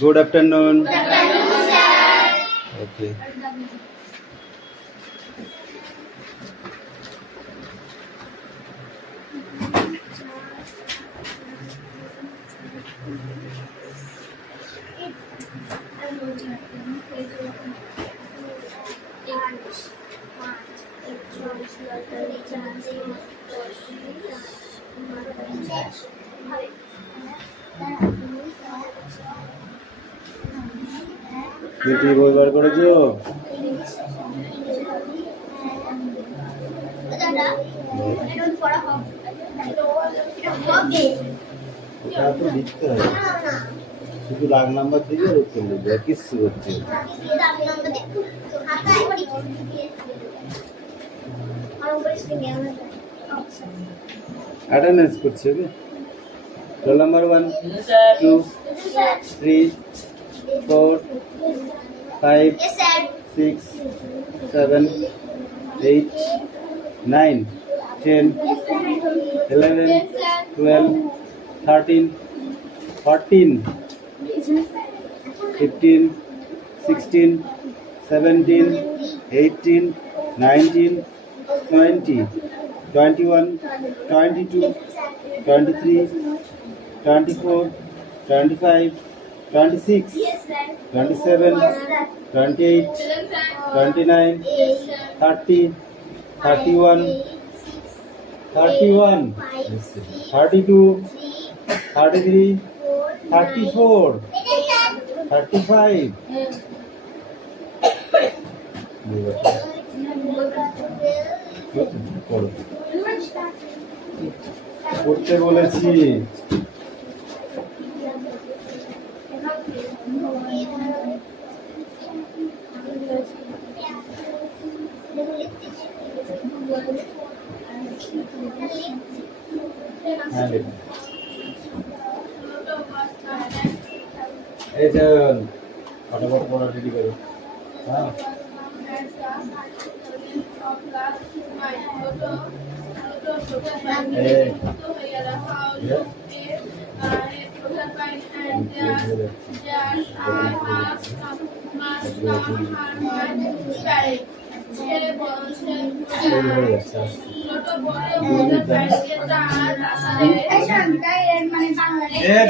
Good afternoon. Good afternoon, sir. Okay. মিটি বই বার করেছো? ওটা তো লিখতে হবে, শুধু রাগ নাম্বার দিলে উত্তর লিখবে, কিচ্ছু করতে অ্যাটেন্ডেন্স করছে। রোল নাম্বার 1 2 3 4 5 6 7 8 9 10 11 12 13 14 15 16 17 18 19 20 21 22 23 24 25 26 27 28 29 30 31 32 33 34 35 করতে বলেছি। এই যে ফটাফট পড়া রেডি করো। হ্যাঁ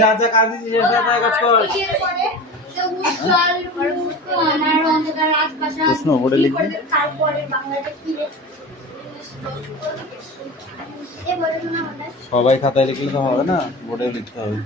যা যা কাজ দিচ্ছিস কাজ কর। প্রশ্ন বোর্ডে লিখবি। সবাই খাতায় লিখলে তো হবে না, বোর্ডে লিখতে হবে।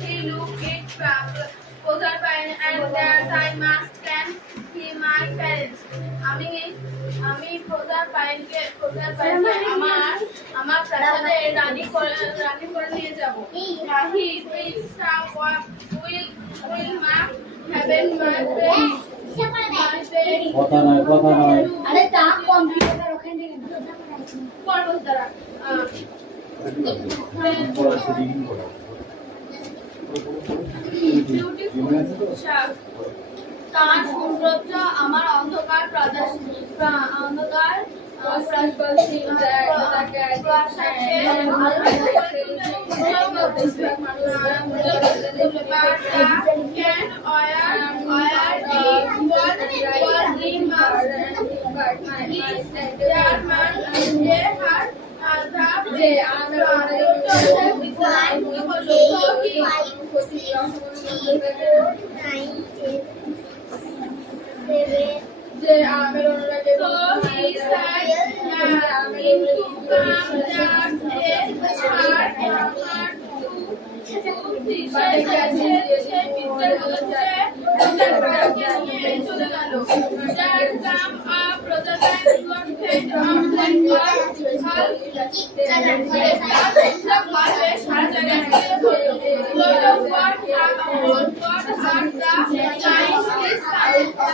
He looked at Proser Pine and their time must can he my parents. আমি Proser Pine কে আমার প্রাসাদে রানী করে নিয়ে যাব। He please will mark heaven my face. কথা নয় আরে তা কম্পিউটার ওখানে থেকে পড়ো তারা তার সৌন্দর্য আমার অন্ধকার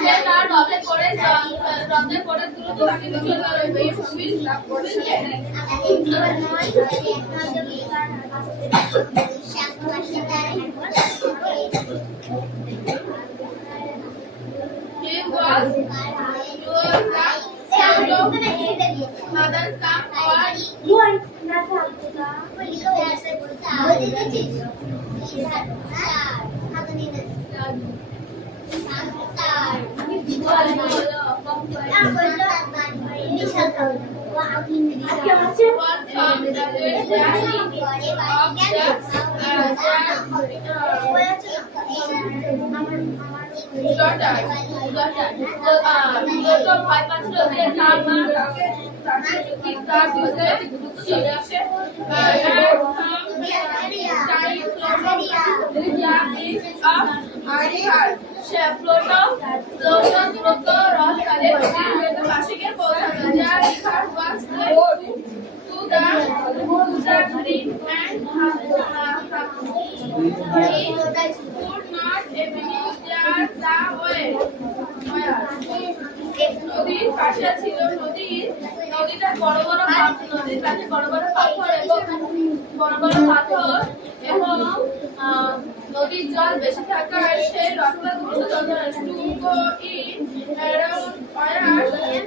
সে তার রথে করে দ্রুত বাড়িতে চলে গেল। এই ছবির লাভ করেছে He was the sound of mother's come or ভয় পাচ্ছিল যে তার মা তার চলে আসে পাশে গিয়ে পৌঁছালো যা river was to the green and he could not believe that the way নদীর পাশে ছিল নদীটা বড় বড় নদীর পাশে বড় বড় পাথর এবং নদীর জল বেশি থাকায় সেই রথটা দ্রুত to go in around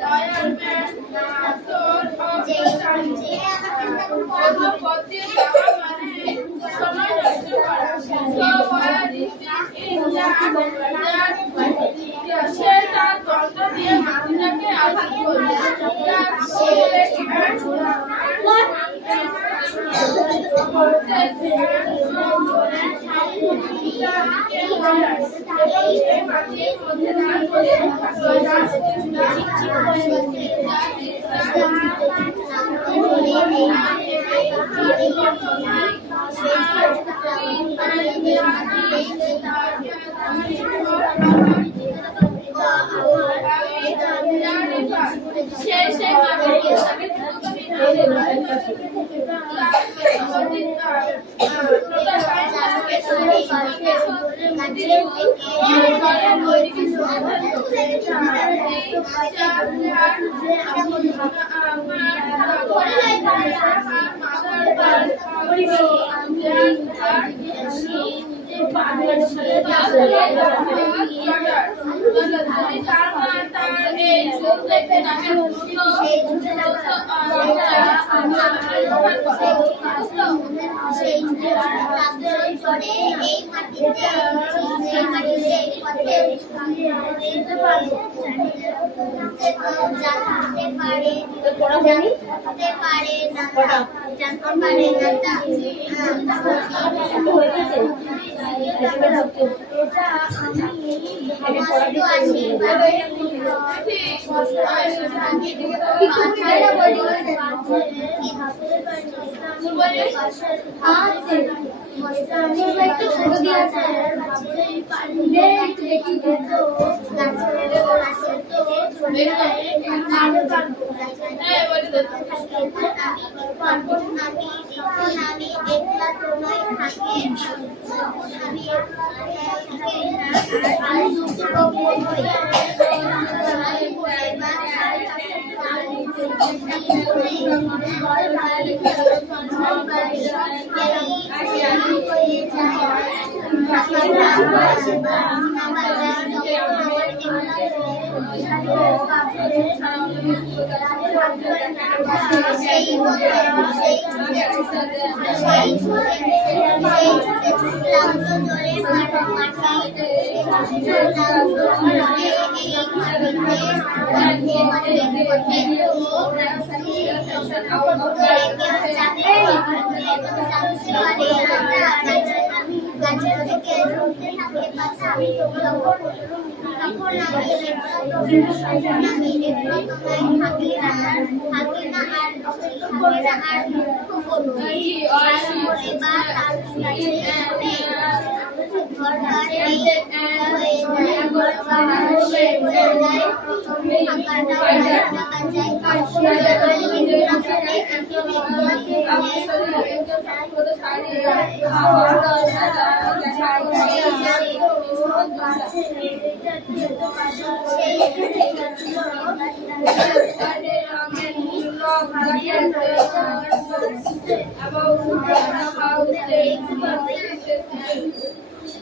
oil man soul of the time পথে যাওয়া মানে সময় নষ্ট করা so while in that সে তার দণ্ড দিয়ে মাটিটাকে আঘাত করবে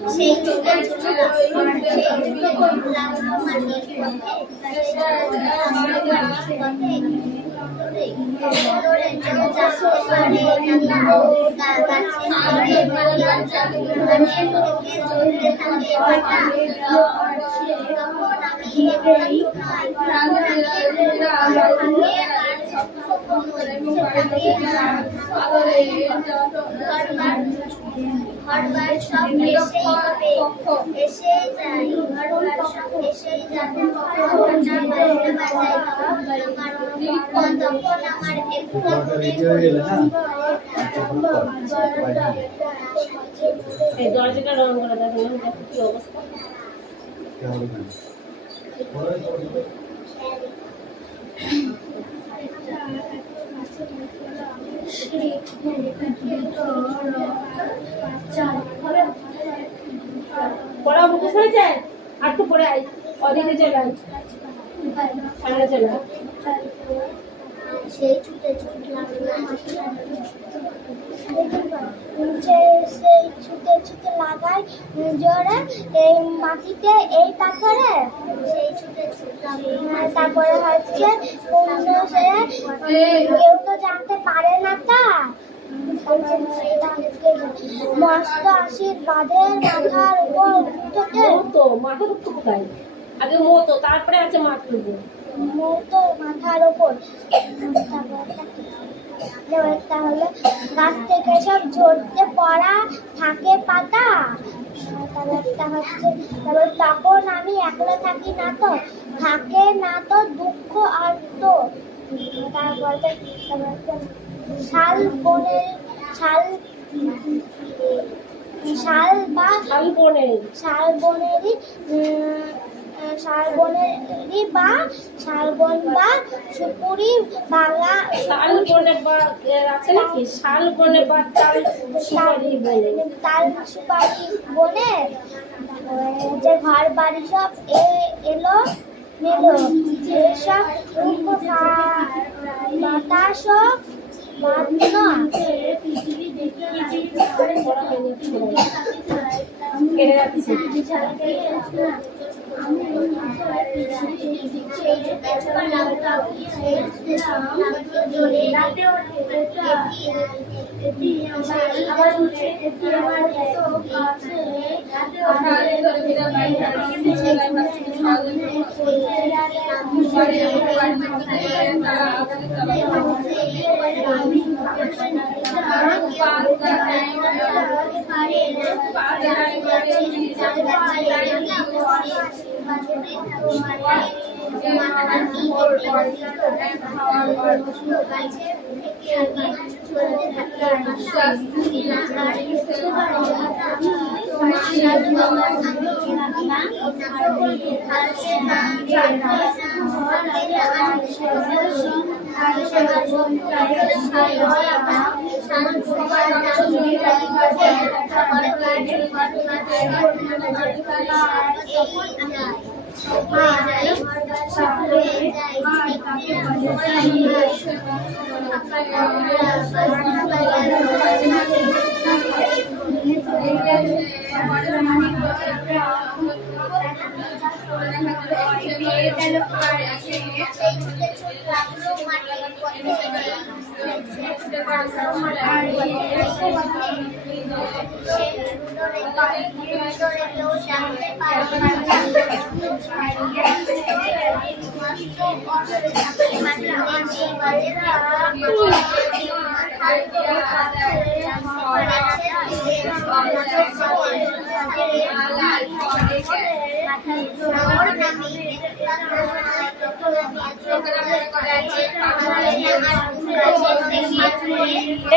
সেই ছোট ছোট ঘরবার সব এসে যায় ঘরবার সব এসে যাবে তখন আমার একটু দরজাটা রং করে দেখেন কি অবস্থা। পড়া মুখস্থ হয়েছে আর তো পড়ে আই অদিকে চলে আই সামনে চলে আই। সেই ছুটে ছুটে সেই ছুটে ছুটে লাগাই জোরে এই মাটিতে এই পাথরে সেই ছুটে ছুটে তারপরে হচ্ছে কেউ তো জানতে পারে না তা মস্ত আশীর্বাদের মাথার উপর তো মাথার উপর কোথায় আগে মতো তারপরে আছে মাথার উপর মতো মাথার উপর তাহলে গাছ থেকে সব ঝরতে পড়া থাকে পাতা তারপর তখন আমি একলা থাকি না তো থাকে না তো দুঃখ আর তো তারপরে শাল বনের শাল শাল বা শালবনের শালবনেরই শালবনেরই বা শালবন বা সুপুরি বাংলা শালবনে বা আছে নাকি শালবনে বা তাল সুপারি বনে তাল সুপারি বনে যে ঘর বাড়ি সব এলো মেলো এসব বাতাস কেটে যাচ্ছে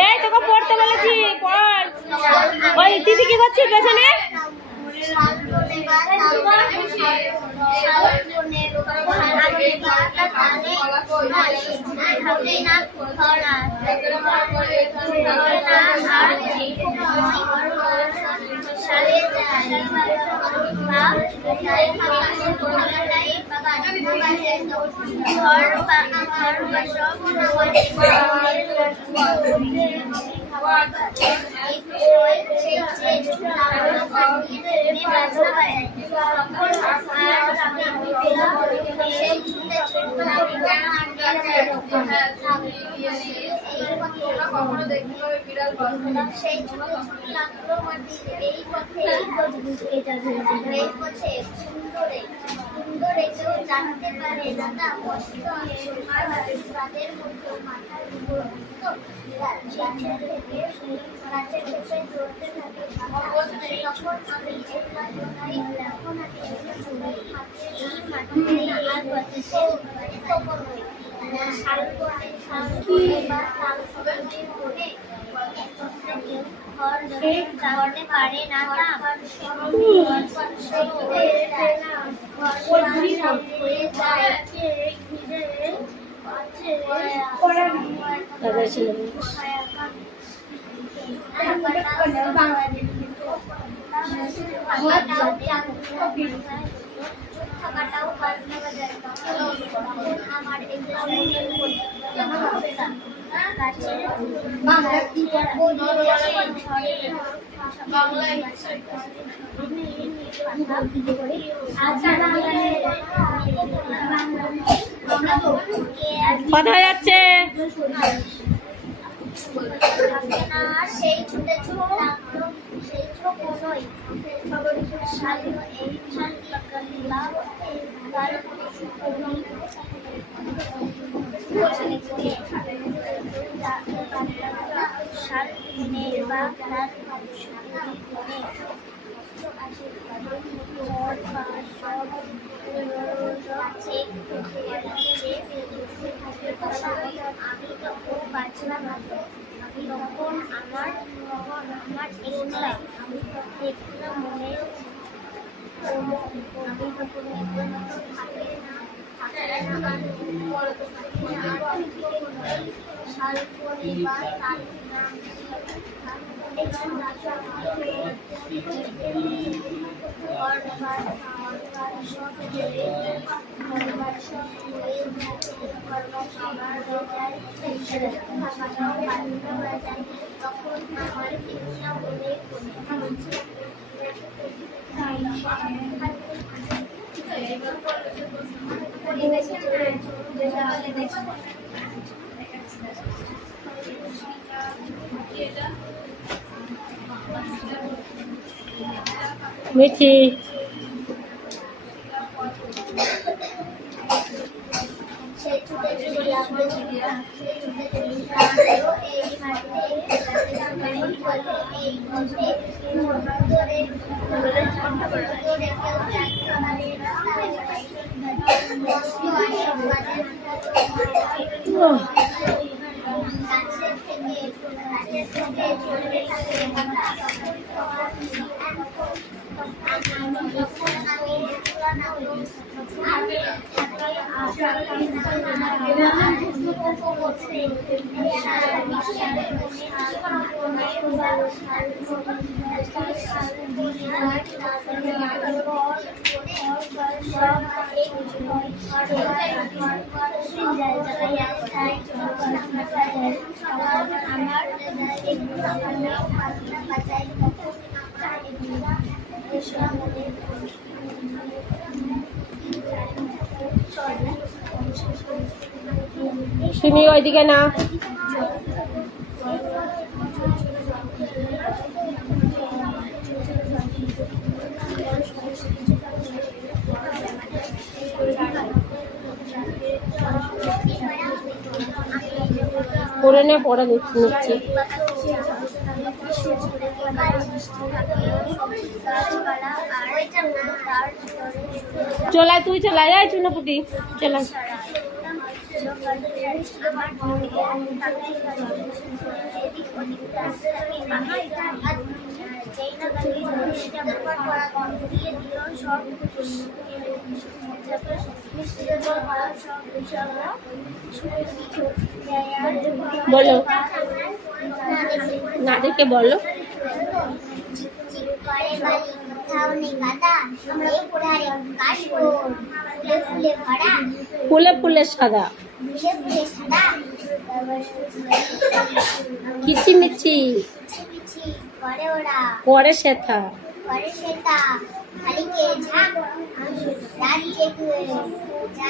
এই তোকে পড়তে বলেছি পড়। ওই দিদি কি করছিস পেছনে? শালবনে এই ধরনের কাজে কলা কই হাতে না ধরা এদের মা করে ধরে না আর সালে যায় বা তাই ভাবে কোনটাই বাগান ঘর বা সব কখনো দেখতে পাবে বিড়াল সেই ছোট ছোট লাগলো মাটি এই পথে এই পথে সুন্দরে কেউ জানতে পারে দাদা কষ্ট তাদের মতো মাথার উপর গাছের থেকে ধরতে থাকে তখন আমি এখন এই মাটিতে হাত বাঁচেছে শাল করে বা তাল করে ঘর পারে না কথা যাচ্ছে সেই ছোট ছোট লাগলো সেই ছোট নয় এই শাল বা আমি তখন বাঁচলাম তখন আমার দেখলাম আমি দেখলাম মনে আমি তখন শাল করে বা তার তখন আমার ইচ্ছা বলে মিঠি সেই ছুটে ছুটে লাগলো এই মাটিতে এই মধ্যে ধরে কেউ জানতে পারে গাছের থেকে ঝরে থাকে তুমি ওইদিকে না পরে নে পরে নিচ্ছি চলাই তুই চলাই যাই চুনপুটি চলাই যেই না মিষ্টি আমার করা গন্ধ দিয়ে দিল সব বলো না দেখে বলো। ফুলে ফুলে সাদা কিচিমিচি করে সেথা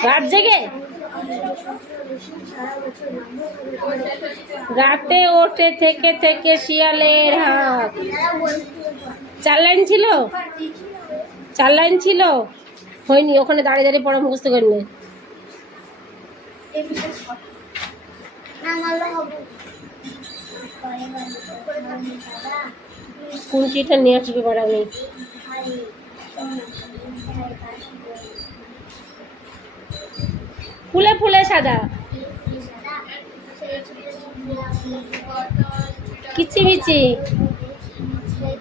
রাত জেগে রাতে ওঠে থেকে থেকে শিয়ালের হাত। 4 লাইন ছিল, 4 লাইন ছিল, হয়নি। ওখানে দাঁড়িয়ে দাঁড়িয়ে পড়া মুখস্থ করে নে। কুঞ্চিটা নিয়ে আসবে পার আমি। ফুলে ফুলে সাদা কিচিমিচি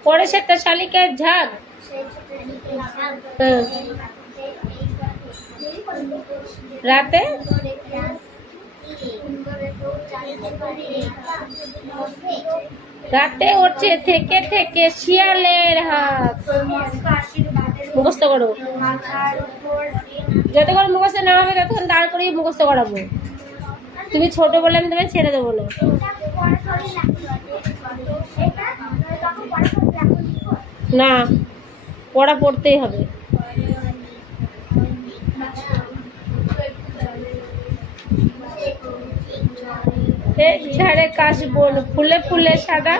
পরে সে তার শালিকের ঝাঁক। রাতে রাতে উঠছে থেকে থেকে শিয়ালের হাত। মুখস্থ করো, যতক্ষণ মুখস্থ না হবে ততক্ষণ দাঁড় করিয়ে মুখস্থ করাবো। তুমি ছোট বলে আমি তোমায় ছেড়ে দেবো না। না, পড়া পড়তেই হবে। ঝাড়ে কাশবন ফুলে ফুলে সাদা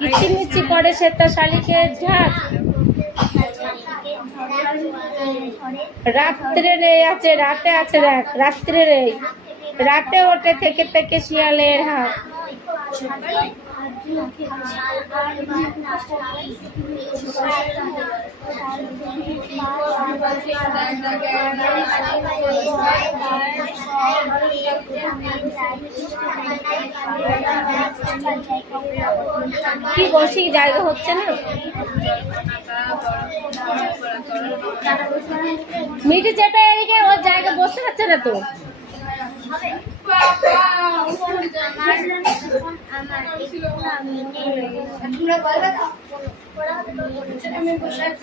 কিচিমিচি করে সে তার শালিকের ঝাঁক। রাত্রে রে আছে, রাতে আছে, দেখ রাত্রে রে। রাতে ওঠে থেকে থেকে শিয়ালের হাত। কি বসি জায়গা হচ্ছে না। মিটি চেপে এদিকে ওর জায়গা বসতে পারছে না তো।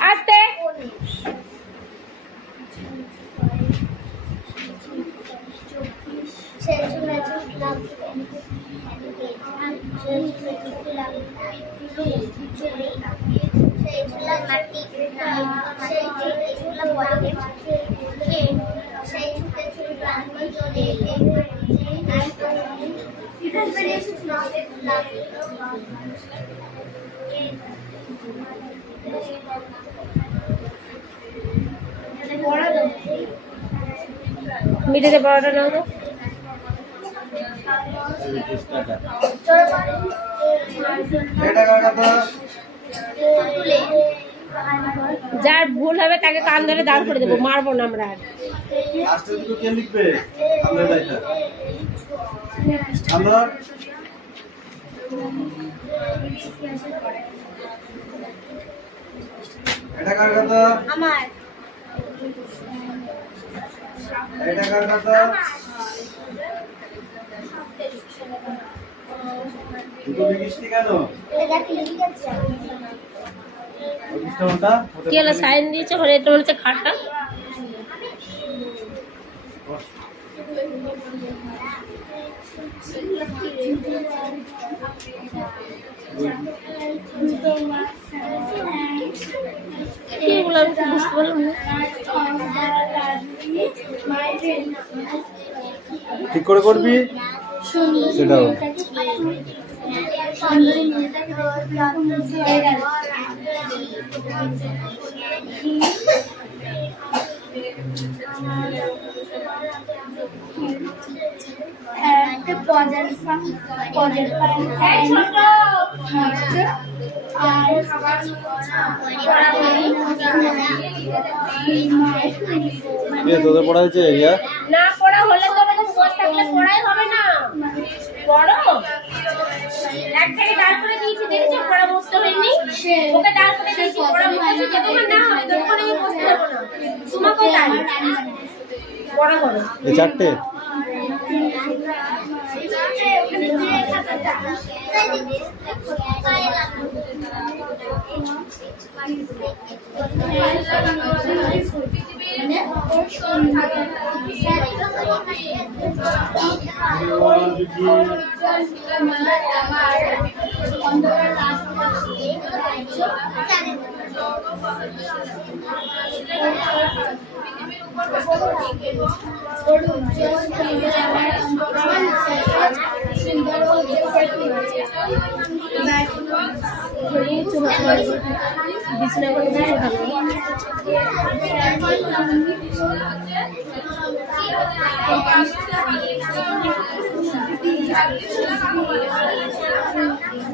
আস্তে মিটিতে বড়টা নাও তো। যার ভুল হবে তাকে কান ধরে দাঁড় করে দেবো, মারবো না আমরা। এটা কার কথা? আমার। এটা কার কথা? দুটো লিখিসনি কেন? কি হলো সাইন দিয়েছে ওখানে? এটা হচ্ছে খাটটা। এগুলো আমি তো বুঝতে পারলাম না। ঠিক করে করবি সেটাও। তোদের পড়া হয়েছে রিয়া? না পড়া হলে তো আমাদের বস থাকলে পড়াই হবে না। পড়ো এক থেকে দাঁড় করে দিয়েছি, দেখেছো পড়া বসতে হয়নি, ওকে দাঁড় করে দিয়েছি পড়া বসতে যতক্ষণ না হবে ততক্ষণ আমি বসতে দেবো না। তোমাকেও তাই পড়া করো। এই চারটে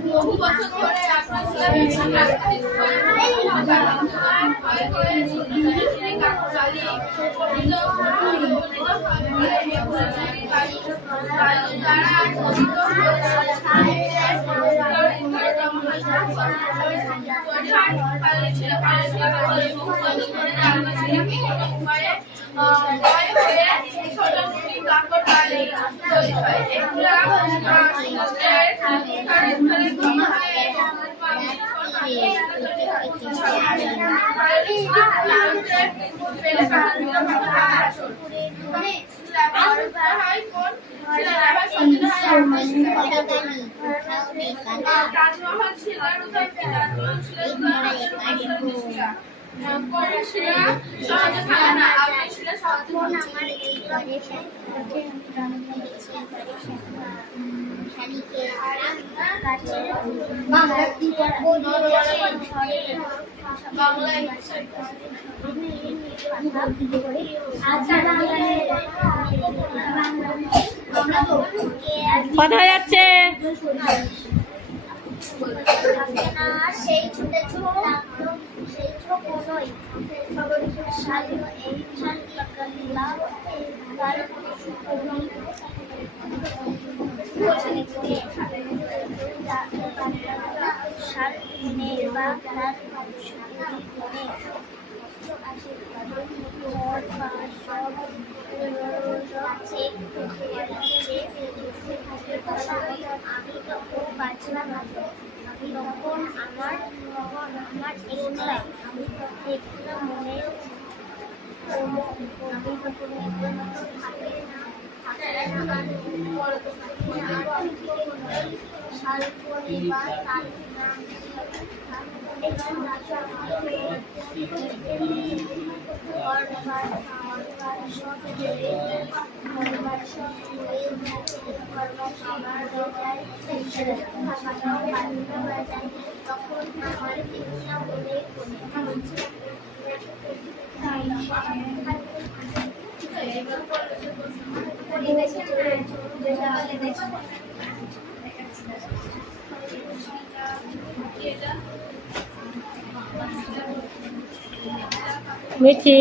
বহু বছর ধরে তাজমহল ছিল কোথায় যাচ্ছে? সেই ছুটে ছুটে সেই ছোট নয় এই আমি তখন বাঁচলাম তখন আমার দেখলাম আমি দেখলাম মনে আমি তখন তখন আমার ইচ্ছা বলে মিঠি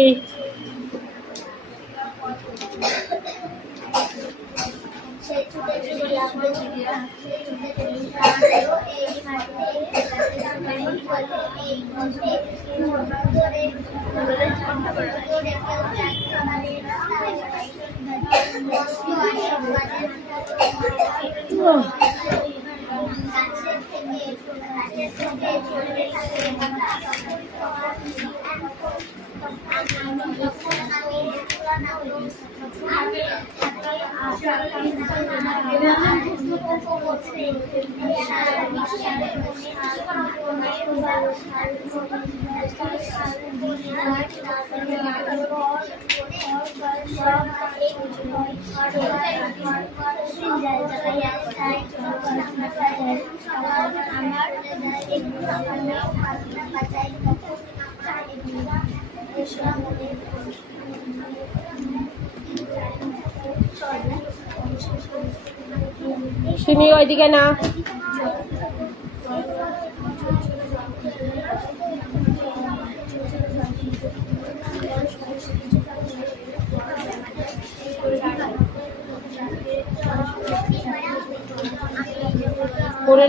তুমি ওইদিকে না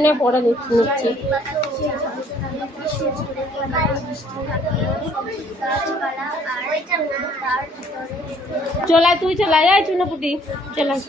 নে পড়া দেখছি নিচ্ছি। চলাই তুই চলাই যাই চুনাপুটি চলাই।